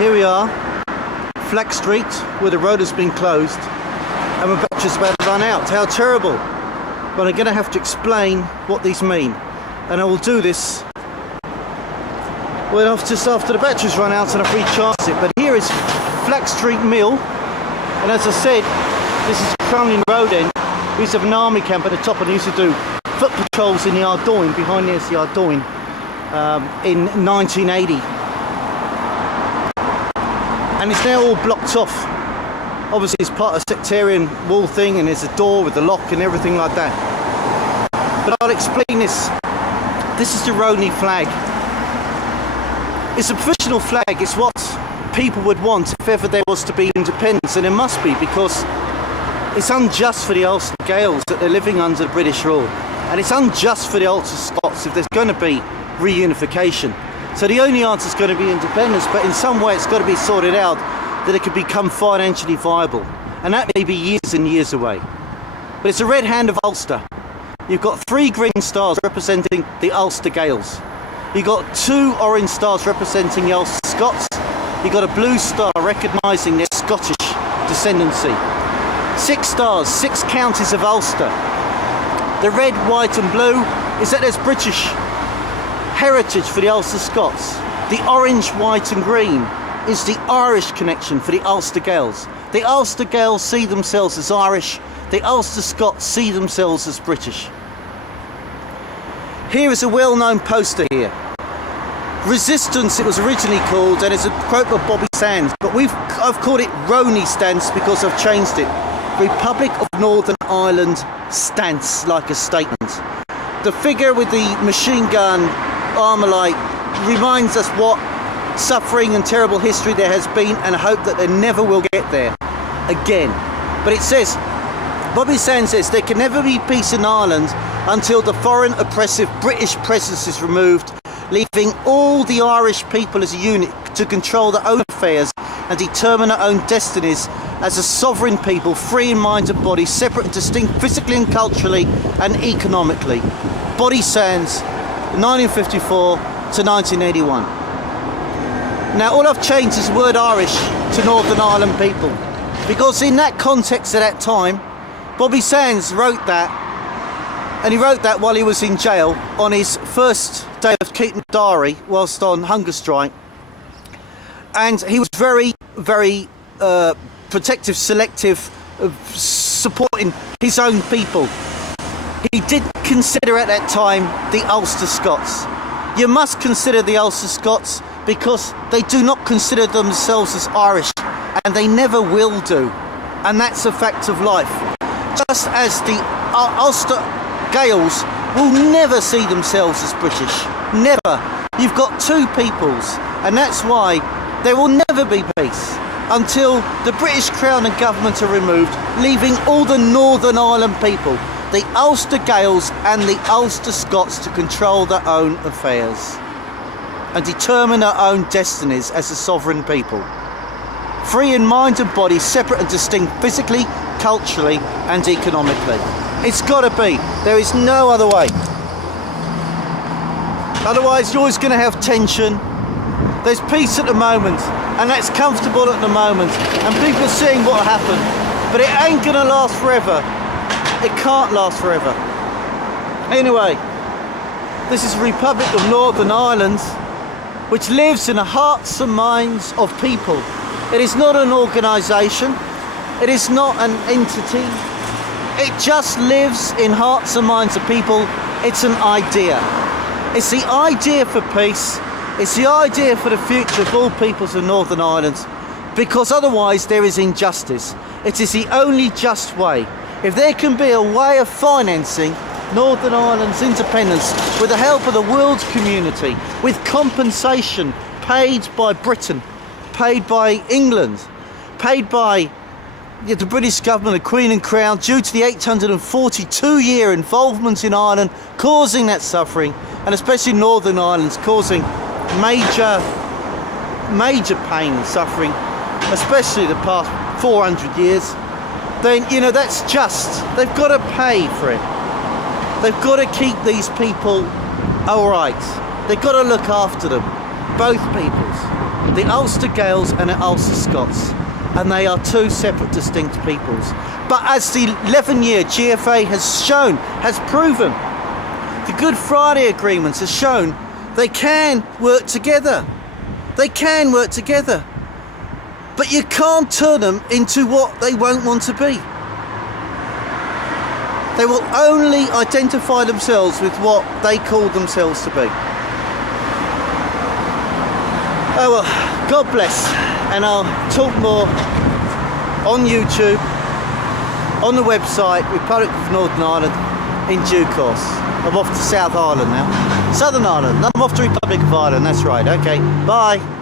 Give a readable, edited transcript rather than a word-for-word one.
here we are, Flax Street, where the road has been closed, and we're just about to run out. How terrible! But I'm going to have to explain what these mean, and I will do this well just after the batteries run out and I recharge it. But here is Flax Street Mill, and as I said, this is Crumlin road end. We used to have an army camp at the top, and we used to do foot patrols in the Ardoyne. Behind there's the Ardoyne in 1980, and it's now all blocked off. Obviously it's part of a sectarian wall thing, and there's a door with the lock and everything like that. But I'll explain this. This is the Ardoyne flag. It's a provisional flag. It's what people would want if ever there was to be independence, and it must be, because it's unjust for the Ulster Gaels that they're living under British rule, and it's unjust for the Ulster Scots if there's going to be reunification. So the only answer is going to be independence, but in some way it's got to be sorted out that it could become financially viable, and that may be years and years away. But it's a red hand of Ulster. You've got 3 green stars representing the Ulster Gaels. You've got 2 orange stars representing the Ulster Scots. You've got a blue star recognising their Scottish descendancy. 6 stars, 6 counties of Ulster. The red, white and blue is that there's British heritage for the Ulster Scots. The orange, white and green is the Irish connection for the Ulster Gaels. The Ulster Gaels see themselves as Irish. The Ulster Scots see themselves as British. Here is a well-known poster here. Resistance, it was originally called, and it's a quote of Bobby Sands, but I've called it Roney stance because I've changed it. Republic of Northern Ireland stance, like a statement. The figure with the machine gun armalite reminds us what suffering and terrible history there has been, and I hope that they never will get there again. But it says, Bobby Sands says, there can never be peace in Ireland until the foreign oppressive British presence is removed, leaving all the Irish people as a unit to control their own affairs and determine their own destinies as a sovereign people, free in mind and body, separate and distinct physically and culturally and economically. Bobby Sands, 1954 to 1981. Now all I've changed is the word Irish to Northern Ireland people, because in that context at that time, Bobby Sands wrote that, and he wrote that while he was in jail on his first day of keeping a diary whilst on hunger strike, and he was very, very protective, selective, supporting his own people. He didn't consider at that time the Ulster Scots. You must consider the Ulster Scots because they do not consider themselves as Irish, and they never will do, and that's a fact of life. Just as the Ulster Gaels will never see themselves as British. Never. You've got 2 peoples, and that's why there will never be peace until the British Crown and government are removed, leaving all the Northern Ireland people, the Ulster Gaels and the Ulster Scots, to control their own affairs and determine their own destinies as a sovereign people. Free in mind and body, separate and distinct physically, culturally and economically. It's got to be. There is no other way. Otherwise you're always going to have tension. There's peace at the moment, and that's comfortable at the moment, and people are seeing what happened, but it ain't going to last forever. It can't last forever. Anyway, this is the Republic of Northern Ireland, which lives in the hearts and minds of people. It is not an organisation. It is not an entity. It just lives in hearts and minds of people. It's an idea. It's the idea for peace. It's the idea for the future of all peoples of Northern Ireland, because otherwise there is injustice. It is the only just way. If there can be a way of financing Northern Ireland's independence with the help of the world community, with compensation paid by Britain, paid by England, paid by the British government, the Queen and Crown, due to the 842-year involvement in Ireland, causing that suffering, and especially Northern Ireland's causing major pain and suffering, especially the past 400 years, then, you know, that's just, they've got to pay for it. They've got to keep these people all right. They've got to look after them, both peoples. the Ulster Gaels and the Ulster Scots, and they are two separate, distinct peoples. But as the 11-year GFA has shown, has proven, the Good Friday Agreements has shown, they can work together. They can work together. But you can't turn them into what they won't want to be. They will only identify themselves with what they call themselves to be. Oh well, God bless. And I'll talk more on YouTube, on the website, Republic of Northern Ireland, in due course. I'm off to South Ireland now. Southern Ireland. I'm off to Republic of Ireland, that's right. Okay, bye.